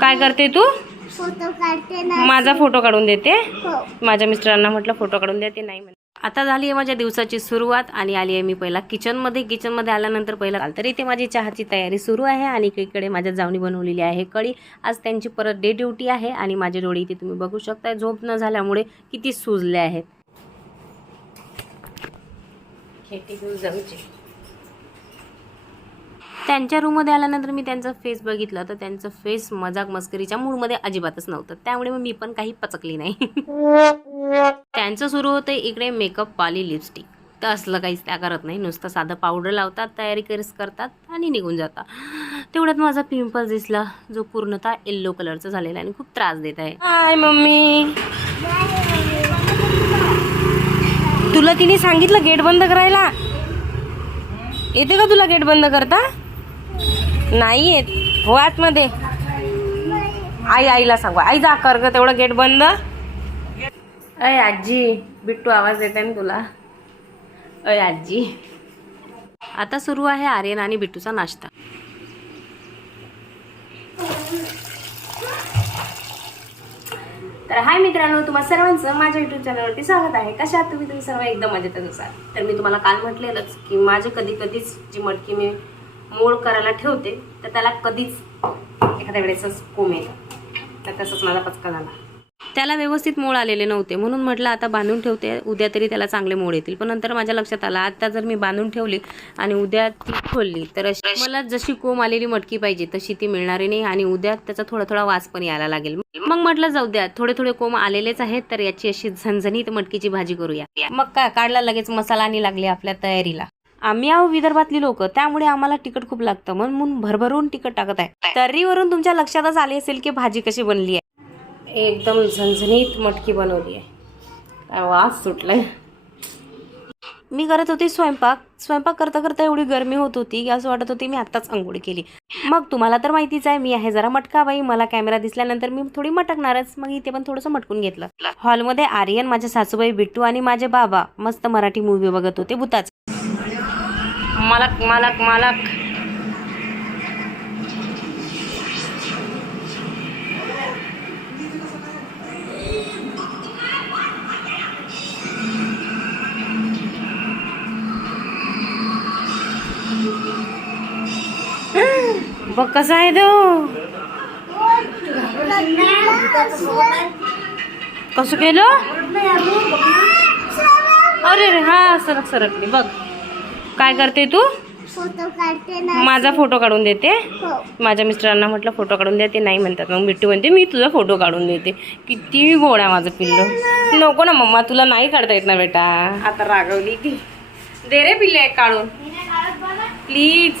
काय करते तू? फोटो काढते ना. माझा फोटो काढून देते. हो. माझ्या मिस्टरांना म्हटलं फोटो काढून द्या ते नाही म्हणे. आता झाली आहे माझ्या दिवसाची सुरुवात आणि आली आहे मी पहिला किचनमध्ये किचनमध्ये आल्यानंतर पहिला तर इथे माझी चहाची तयारी सुरू आहे आणि इकडे माझ्या जावणी बनवलेली आहे कढी. आज त्यांची परत डे ड्युटी आहे आणि माझे डोळे इथे तुम्ही बघू शकता झोप न झाल्यामुळे किती सुजले आहेत. खेटी घेऊ जाऊचे. त्यांच्या रूममध्ये आल्यानंतर मी त्यांचा फेस बघितला तर त्यांचं फेस मजाक मस्करीच्या मूडमध्ये अजिबातच नव्हतं. त्यामुळे मग मी पण काही पचकली नाही. त्यांचं सुरू होतं इकडे मेकअप वाली लिपस्टिक तर असलं काहीच त्या करत नाही. नुसतं साधं पावडर लावतात तयारी करीस करतात आणि निघून जातात. तेवढ्यात माझा पिंपल दिसला जो पूर्णतः येल्लो कलरचा झालेला आहे आणि खूप त्रास देत आहे. Hi mummy. तुला तिने सांगितलं गेट बंद करायला? येते का तुला गेट बंद करता? नाही येत हो आतमध्ये. आई आईला सांगू. आई जा कर ग तेवढं गेट बंद. अय आजी बिट्टू आवाज देते ना तुला? अय आजी. आता सुरू आहे आर्यन आणि बिट्टूचा नाश्ता. तर हाय मित्रांनो तुम्हा सर्वांचं माझ्या युट्यूब चॅनलवरती स्वागत आहे. कशा आहात तुम्ही? तुम्ही सर्व एकदम मजेतच असाल तर मी तुम्हाला काल म्हटलेलंच की माझे कधी कधीच जी मटकी मी मोड करायला ठेवते तर त्याला कधीच एखाद्या वेळेसच कोम येतं तर तसंच माझा पचका झाला. त्याला व्यवस्थित मोड आलेले नव्हते. म्हणून म्हटलं आता बांधून ठेवते. उद्या तरी त्याला चांगले मोड येतील. पण नंतर माझ्या लक्षात आलं आता जर मी बांधून ठेवली आणि उद्या ती खोलली तर अशी मला जशी कोंब आलेली मटकी पाहिजे तशी ती मिळणारी नाही आणि उद्या त्याचा थोडा थोडा वास पण यायला लागेल. मग म्हटलं जाऊ द्या. थोडे थोडे कोंब आलेलेच आहेत तर याची अशी झणझणीत मटकीची भाजी करूया. मग काय काढला लगेच मसाला आणि लागले आपल्या तयारीला. आम्ही आहो विदर्भातली लोक त्यामुळे आम्हाला तिखट खूप लागतं. म्हणून भरभरून तिखट टाकत आहे. तर्रीवरून तुमच्या लक्षातच आले असेल की भाजी कशी बनली आहे. एकदम झणझणीत मटकी बनवली आहे. वास सुटलाय. मी करत होते स्वयंपाक. स्वयंपाक करता करता एवढी गरमी होत होती की असं वाटत होती मी आत्ताच आंघोळी केली. मग तुम्हाला तर माहितीच आहे मी आहे जरा मटका बाई. मला कॅमेरा दिसल्यानंतर मी थोडी मटकणारच. मग इथे पण थोडंसं मटकून घेतलं. हॉलमध्ये आर्यन माझ्या सासूबाई बिट्टू आणि माझे बाबा मस्त मराठी मूवी बघत होते भूताच. मालक मालक मालक बघ कसा आहे तो कसं केलं अरे रे हा सरक सरकली बघ काय करते तू? फोटो काढते ना. माझा फोटो काढून देते? हो. माझ्या मिस्टरांना म्हटलं फोटो काढून द्या. ते नाही म्हणतात. मग बिट्टू म्हणते मी तुझा फोटो काढून देते. किती गोड आहे माझं पिल्लू. नको ना मम्मा तुला नाही काढता येत ना बेटा. आता रागवली ती. दे रे पिल्ले एक काढून. प्लीज.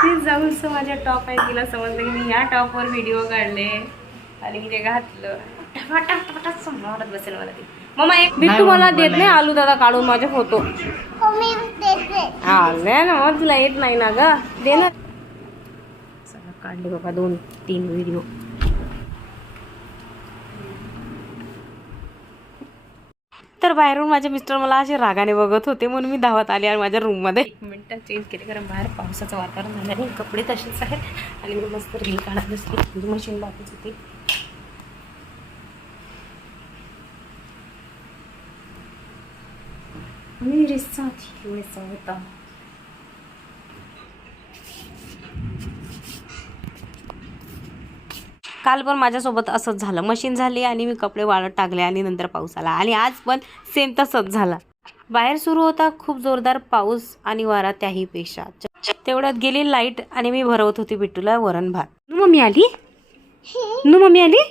प्लीज जाऊन माझ्या टॉप आहे. तिला समजलं की मी या टॉपवर व्हिडिओ काढले. आणि मी ते घातलं. समोरच बसेल मला ती. मम्मा एक बिट्टू मला देत नाही. आलू दादा काढून माझे फोटो. हा ना मग तुला येत नाही ना ग. दे ना. सगळं काढले बाबा दोन तीन व्हिडिओ तर बाहेरून माझे मिस्टर मला असे रागाने बघत होते म्हणून मी धावत आले आणि माझ्या रूममध्ये एक मिनटं चेंज केले कारण बाहेर पावसाचं वातावरण झालं आणि कपडे तसेच आहेत. आणि मी मस्त रील काढत बसली. म्हणजे मशीन बाकीच होती. मी रिस्सा होता काल पण माझ्यासोबत असंच झालं. मशीन झाली आणि मी कपडे वाळत टाकले आणि नंतर पाऊस आला. आणि आज पण सेम तसंच झाला. बाहेर सुरू होता खूप जोरदार पाऊस आणि वारा त्याहीपेक्षा तेवढ्यात गेली लाइट आणि मी भरवत होती बिट्टूला वरण भात. नू मम्मी आली? नू मम्मी आली?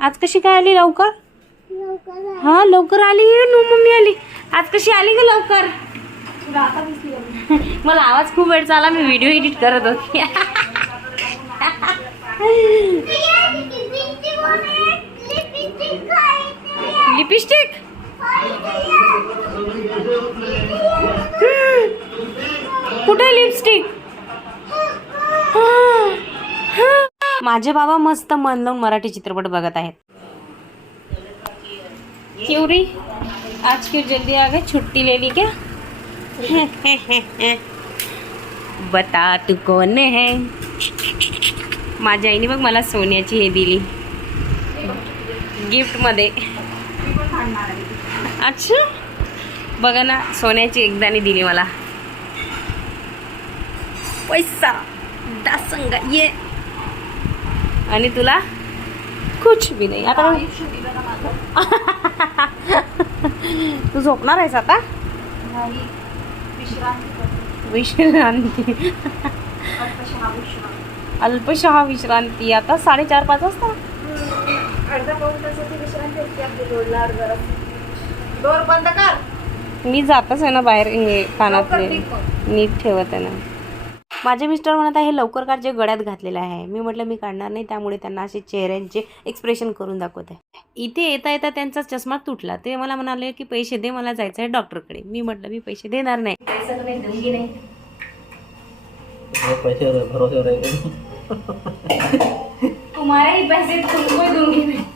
आज कशी काय आली लवकर? हा लवकर आली? नू मम्मी आली. आज कशी आली ग लवकर? मला आवाज खूप वेळ चाला मी व्हिडिओ एडिट करत होती. लिपस्टिक? कुठे लिपस्टिक? माझे बाबा मस्त मन लावून मराठी चित्रपट बघत आहेत. क्यों आज क्यों जल्दी आ गए? छुट्टी ले ली क्या? बता तू कौन है? माझ्या आईने बघ मला सोन्याची हे दिली. गिफ्टमध्ये अच्छा. बघा ना सोन्याची एकदानी दिली मला. पैसा. दासंगा ये. आणि तुला? कुछ भी नाही. आता तू झोपणार आहेस आता? विश्रांती. अल्पशहा विश्रांती. आता साडेचार पाच वाजता. अर्धा पाऊन तासाची विश्रांती असते आपली रोडला अर्धा डोर बंद कर. मी जातच आहे ना बाहेर हे मग. नीट ठेवत आहे ना. माझे मिस्टर म्हणत आहे लवकर काढ जे गळ्यात घातलेलं आहे. मी म्हटलं मी काढणार नाही. त्यामुळे त्यांना असे चेहऱ्यांचे एक्सप्रेशन करून दाखवत. आहे इथे येता येता त्यांचा चष्मा तुटला. ते मला म्हणाले की पैसे दे मला जायचं आहे डॉक्टरकडे. मी म्हटलं मी पैसे देणार नाही. पैसा तुम्हारे ही पैसे तुमको ही दूंगी मैं।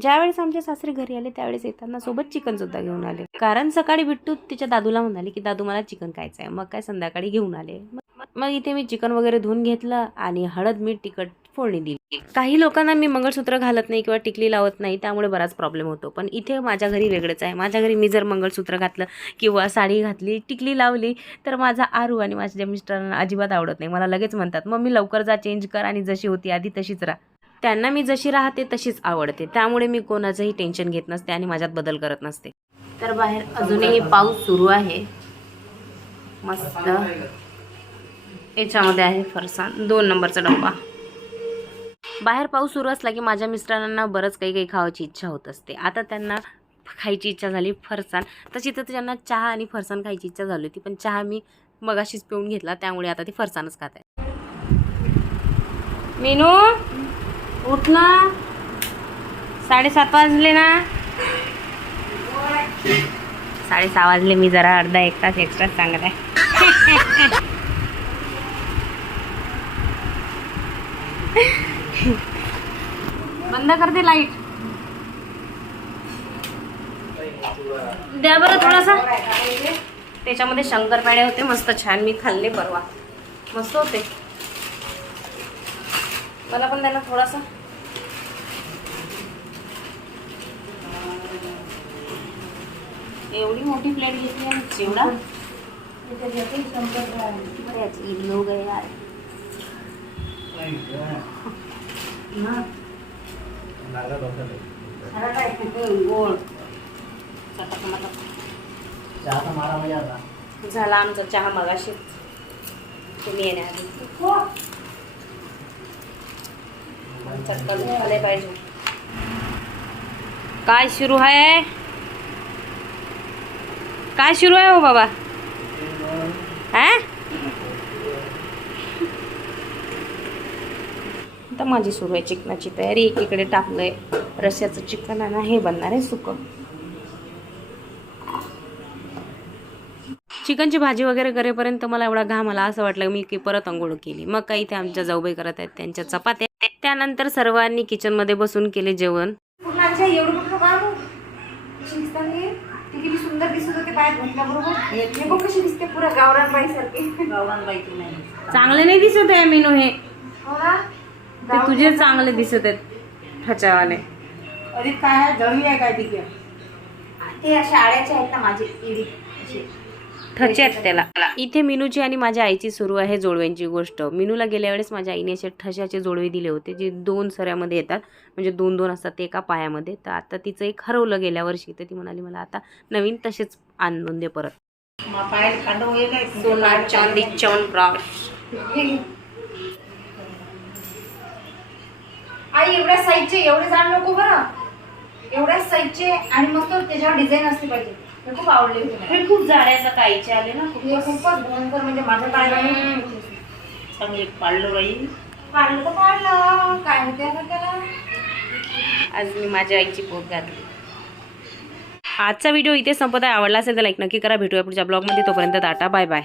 ज्यावेळेस आमचे सासरे घरी आले त्यावेळेस येताना सोबत चिकन सुद्धा घेऊन आले. कारण सकाळी बिट्टू तिच्या दादूला म्हणाले की दादू मला चिकन खायचं आहे मग काय संध्याकाळी घेऊन आले. मग- मग इथे मी चिकन वगैरे धुवून घेतलं आणि हळद मीठ तिखट फोडणी दिली. काही लोकांना मी मंगळसूत्र घालत नाही किंवा टिकली लावत नाही त्यामुळे बराच प्रॉब्लेम होतो. पण इथे माझ्या घरी वेगळंच आहे. माझ्या घरी मी जर मंगळसूत्र घातलं किंवा साडी घातली टिकली लावली तर माझा आरू आणि माझ्या मिस्टरांना अजिबात आवडत नाही. मला लगेच म्हणतात मग मी लवकर जा चेंज कर आणि जशी होती आधी तशीच राहा. त्यांना मी जशी राहते तशीच आवडते. त्यामुळे मी कोणाचंही टेन्शन घेत नसते आणि माझ्यात बदल करत नसते. तर बाहेर अजूनही पाऊस सुरू आहे. मस्त. याच्यामध्ये आहे फरसाण. दोन नंबरचा डब्बा. बाहेर पाऊस सुरू असला की माझ्या मिस्टरांना बरंच काही काही खावायची इच्छा होत असते. आता त्यांना खायची इच्छा झाली फरसाण. तशी तर त्यांना चहा आणि फरसाण खायची इच्छा झाली होती पण चहा मी मगाशीच पिऊन घेतला त्यामुळे आता ती फरसाणच खात आहे. मेनू उठ ना. साडेसात वाजले ना. साडेसहा वाजले मी जरा अर्धा एक तास एक्स्ट्रा सांगत आहे. बंद कर दे लाइट द्या बरं थोडासा. त्याच्यामध्ये शंकरपाळे होते मस्त छान. मी खाल्ले परवा. मस्त होते. मला पण त्यांना थोडासा. एवढी मोठी प्लेट घेतली आणि चिवडा. बरेच लोक आहे. यार झाला आमचा चहा मगाशी. तुम्ही येण्याआधी चटकन झाले पाहिजे काय सुरू आहे? काय सुरू आहे हो बाबा हा आता माझी सुरू आहे चिकनाची तयारी. एकीकडे टाकलंय रस्याचं चिकन आणि हे बनणार आहे सुकं. चिकनची भाजी वगैरे करेपर्यंत मला एवढा घाम आला असं वाटलं मी की परत अंघोळ केली. मग काही ते आमच्या जाऊबाई करत आहेत त्यांच्या चपात्या. त्यानंतर सर्वांनी किचनमध्ये बसून केले जेवण. पूर्ण अच्छा एवढं मोठं काम शिस्ताने ती किती सुंदर दिसत होते बाहेर म्हटल्याबरोबर हे बघ कशी दिसते पुरा गावरान बाई सारखी गावरान बाईची नाही. चांगले नाही दिसत आहे मेनू हे. हो ना? ते तुझे चांगले दिसत आहेत ठच्यावाले अरे काय आहे काय तिथे? ते अशा आळ्याचे आहेत ना माझे इडी. असे ठचे आहेत त्याला. इथे मिनूची आणि माझ्या आईची सुरू आहे जोडव्यांची गोष्ट. मिनूला गेल्या वेळेस माझ्या आईने असे ठशाचे जोडवे दिले होते जे दोन सऱ्यामध्ये येतात. म्हणजे दोन दोन असतात ते एका पायामध्ये. तर आता तिचं एक हरवलं गेल्या वर्षी. तर ती म्हणाली मला आता नवीन तसेच आणून दे परत. चांदी चौन ब्राश आई एवढ्या साईजचे एवढे जाण नको बरं. एवढ्या साईजचे आणि मस्त त्याच्यावर डिझाईन असली पाहिजे. हे खूप आवडले होते मला. हे खूप जाड्याचा काहीचे आले ना हे खूपच भयंकर म्हणजे माझ्या काय चांगले पाळलो बाई. पाडलं तर पाडलं काय होते आता त्याला? आज मी माझ्या आईची पोत घातली. आजचा व्हिडिओ इथे संपत आहे. आवडला असेल तर लाईक नक्की करा. भेटूया पुढच्या ब्लॉगमध्ये तोपर्यंत टाटा बाय बाय